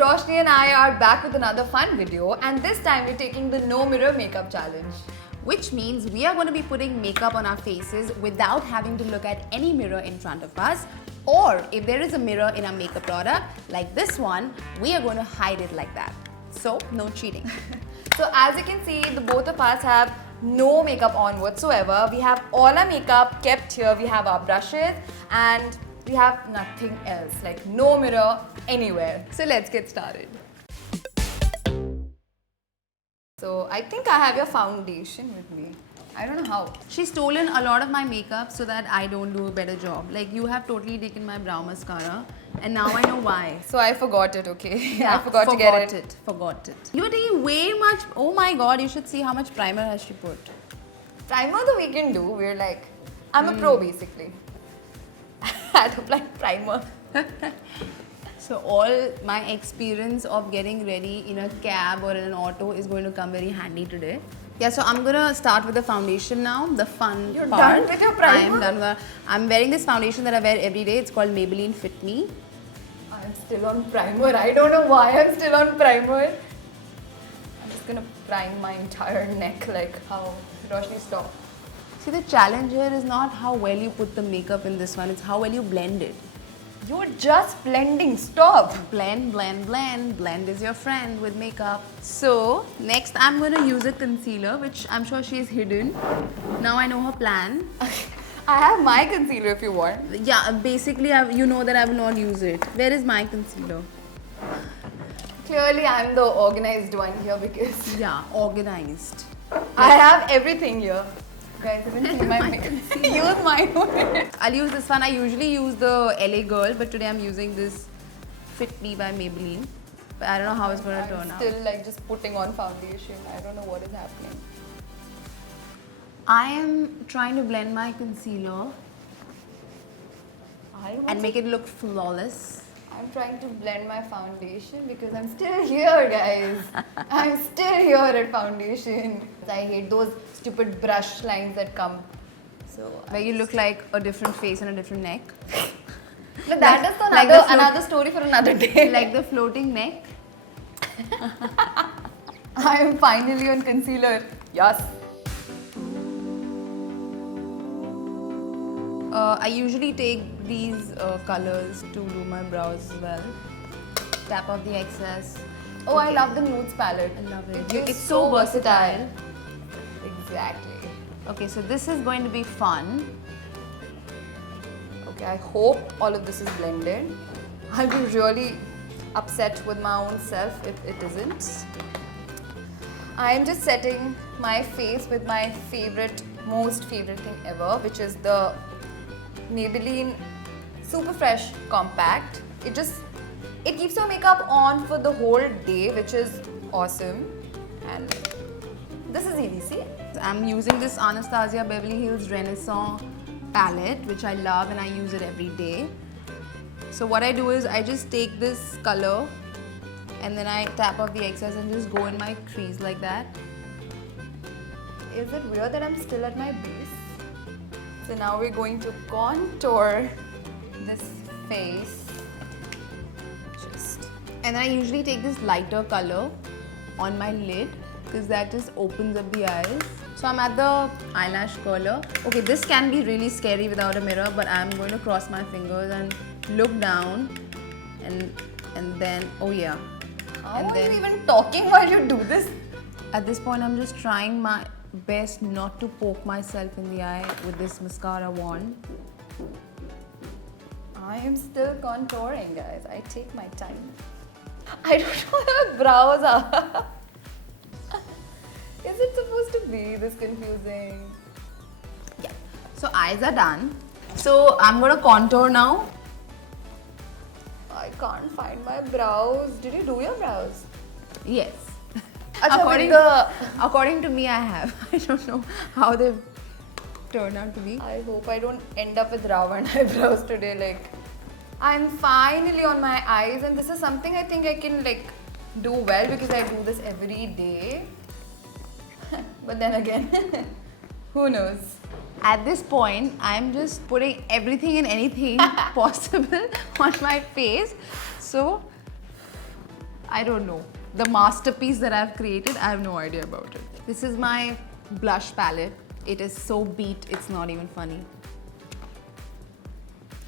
Roshni and I are back with another fun video, and this time we're taking the no mirror makeup challenge. Which means we are going to be putting makeup on our faces without having to look at any mirror in front of us. Or if there is a mirror in our makeup product, like this one, we are going to hide it like that. So, no cheating. So as you can see, the both of us have no makeup on whatsoever. We have all our makeup kept here. We have our brushes and we have nothing else, like no mirror anywhere. So let's get started. So I think I have your foundation with me. I don't know how. She's stolen a lot of my makeup so that I don't do a better job. Like, you have totally taken my brow mascara and now I know why. So I forgot it, okay? Yeah, I forgot to get it. Forgot it. You are taking way much. Oh my god, you should see how much primer has she put. Primer though we can do. We're like, I'm a pro basically. I'd apply primer. So all my experience of getting ready in a cab or in an auto is going to come very handy today. Yeah, so I'm gonna start with the foundation now, the fun You're part. done with your primer? I am done with. I'm wearing this foundation that I wear every day. It's called Maybelline Fit Me. I'm still on primer. I don't know why I'm still on primer. I'm just gonna prime my entire neck like how Roshni stopped. See, the challenge here is not how well you put the makeup in this one, it's how well you blend it. You're just blending. Stop. Blend, blend, blend. Blend is your friend with makeup. So, next I'm going to use a concealer, which I'm sure she's hidden. Now I know her plan. I have my concealer if you want. Yeah, basically, you know that I will not use it. Where is my concealer? Clearly, I'm the organized one here because Yeah, organized. I have everything here. Guys, haven't seen my makeup. Use mine. I'll use this one. I usually use the LA Girl, but today I'm using this Fit Me by Maybelline. But I don't know how it's going to turn out. Still like just putting on foundation. I don't know what is happening. I am trying to blend my concealer and make it look flawless. I'm trying to blend my foundation because I'm still here, guys. I'm still here at foundation. I hate those stupid brush lines that come. So Where you look like a different face and a different neck. but that is like another story for another day. Like the floating neck. I am finally on concealer. Yes. I usually take these colors to do my brows as well. Tap off the excess. Oh, I love the nudes palette. I love it. It is It's so versatile. Exactly. Okay, so this is going to be fun. Okay, I hope all of this is blended. I'll be really upset with my own self if it isn't. I am just setting my face with my most favorite thing ever, which is the Maybelline Super Fresh Compact. It keeps your makeup on for the whole day, which is awesome. And this is easy, see? I'm using this Anastasia Beverly Hills Renaissance palette, which I love and I use it every day. So what I do is I just take this color and then I tap off the excess and just go in my crease like that. Is it weird that I'm still at my base? So now we're going to contour this face. And then I usually take this lighter color on my lid because that just opens up the eyes. So I'm at the eyelash curler. Okay, this can be really scary without a mirror, but I'm going to cross my fingers and look down and then, oh yeah. How are you even talking while you do this? At this point, I'm just trying my best not to poke myself in the eye with this mascara wand. I am still contouring, guys. I take my time. I don't know where my brows are. Is it supposed to be this confusing? Yeah. So eyes are done. So I'm going to contour now. I can't find my brows. Did you do your brows? Yes. Achha, According to me, I have. I don't know how they've turned out to be. I hope I don't end up with Ravan eyebrows today. Like, I'm finally on my eyes, and this is something I think I can do well because I do this every day. But then again, who knows? At this point, I'm just putting everything and anything possible on my face. So I don't know. The masterpiece that I've created, I have no idea about it. This is my blush palette. It is so beat, it's not even funny.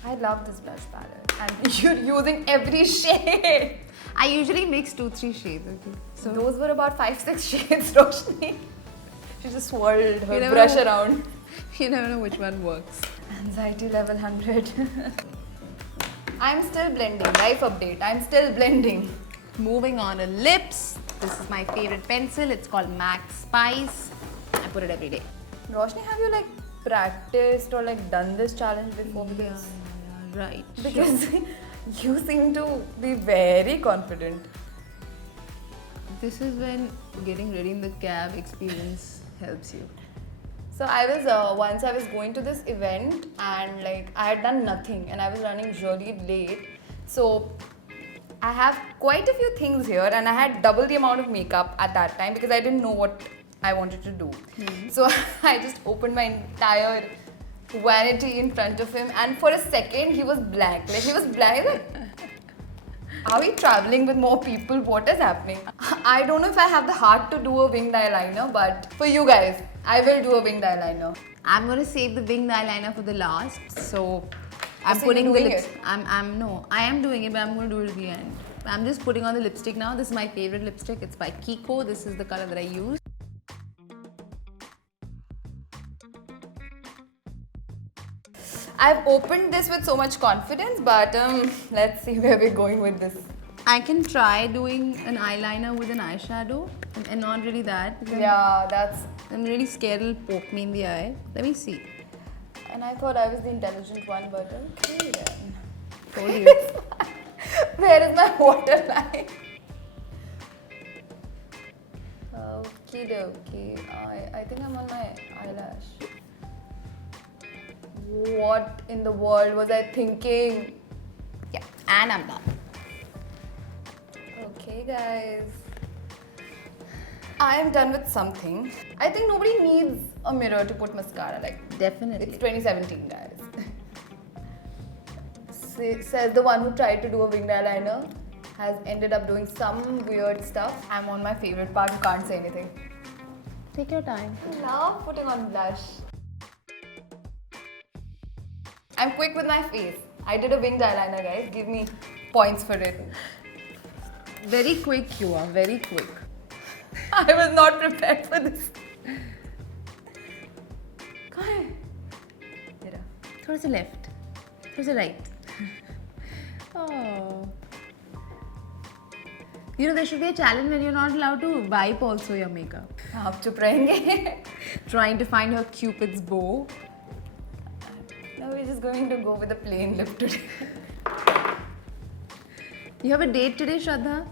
I love this blush palette. And you're using every shade. I usually mix 2-3 shades, okay? So those were about 5-6 shades, Roshni. She just swirled her never brush know. around. You never know which one works. Anxiety level 100. I'm still blending. Life update. I'm still blending. Moving on to lips. This is my favorite pencil. It's called MAC Spice. I put it every day. Roshni, have you like practiced or like done this challenge before? Right. Because you seem to be very confident. This is when getting ready in the cab experience helps you. So I was once I was going to this event and like I had done nothing and I was running really late. So I have quite a few things here and I had double the amount of makeup at that time because I didn't know what I wanted to do. So I just opened my entire vanity in front of him and for a second he was blank. Like he was blank. Like, are we traveling with more people? What is happening? I don't know if I have the heart to do a winged eyeliner, but for you guys, I will do a winged eyeliner. I'm gonna save the winged eyeliner for the last. So I'm So putting you're the doing lips. it? I am doing it, but I'm gonna do it at the end. I'm just putting on the lipstick now. This is my favorite lipstick. It's by Kiko. This is the color that I use. I've opened this with so much confidence, but let's see where we're going with this. I can try doing an eyeliner with an eyeshadow and not really that. Because Yeah, that's. I'm really scared it'll poke me in the eye. Let me see. And I thought I was the intelligent one, but okay then. Told you. Where is my waterline? Okie dokie. I think I'm on my eyelash. What in the world was I thinking? Yeah, and I'm done. Okay, guys. I am done with something. I think nobody needs a mirror to put mascara. Like, Definitely. it's 2017, guys. Says the one who tried to do a winged eyeliner has ended up doing some weird stuff. I'm on my favorite part, you can't say anything. Take your time. I love putting on blush. I'm quick with my face. I did a winged eyeliner, guys. Give me points for it. Very quick you are, very quick. I was not prepared for this. Come on. Towards the left. Towards the right. Oh. You know, there should be a challenge when you're not allowed to wipe also your makeup. आप चुप रहेंगे. Trying to find her Cupid's bow. No, we're just going to go with a plain lip today. You have a date today, Shraddha?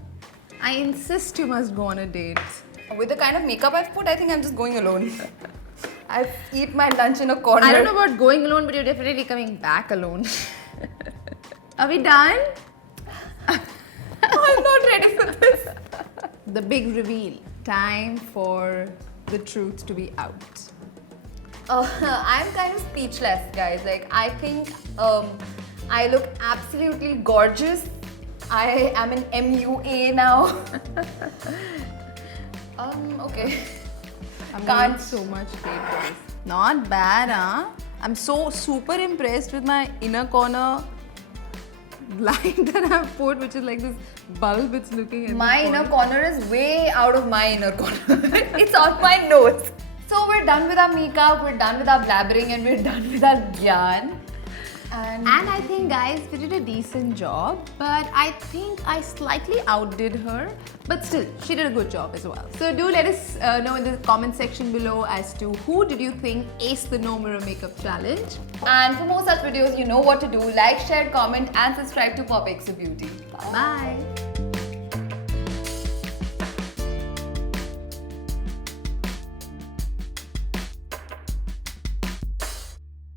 I insist you must go on a date. With the kind of makeup I've put, I think I'm just going alone. I've eat my lunch in a corner. I don't know about going alone, but you're definitely coming back alone. Are we done? I'm not ready for this. The big reveal. Time for the truth to be out. I'm kind of speechless, guys. Like, I think I look absolutely gorgeous. I am an MUA now. Okay. I'm Can't- getting so much hate for this. Not bad, huh? I'm so super impressed with my inner corner line that I've put, which is like this bulb. It's looking at My the inner corner. corner is way out of my inner corner. It's on my nose. So we're done with our makeup, we're done with our blabbering, and we're done with our gyan. And And I think, guys, we did a decent job, but I think I slightly outdid her. But still, she did a good job as well. So do let us know in the comment section below as to who did you think aced the No Mirror Makeup Challenge. And for more such videos, you know what to do. Like, share, comment, and subscribe to Pop Exo Beauty. Bye.